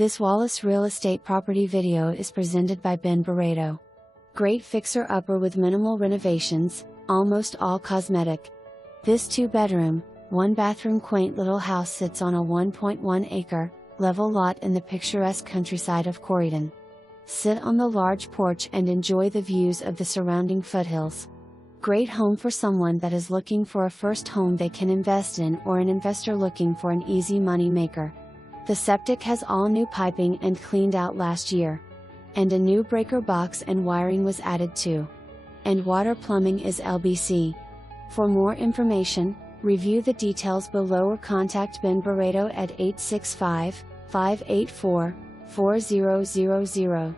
This Wallace Real Estate property video is presented by Barredo. Great fixer-upper with minimal renovations, almost all cosmetic. This 2-bedroom, 1-bathroom quaint little house sits on a 1.1 acre, level lot in the picturesque countryside of Corryton. Sit on the large porch and enjoy the views of the surrounding foothills. Great home for someone that is looking for a first home they can invest in, or an investor looking for an easy money maker. The septic has all new piping and cleaned out last year. And a new breaker box and wiring was added too. And water plumbing is LBC. For more information, review the details below or contact Barredo at 865-584-4000.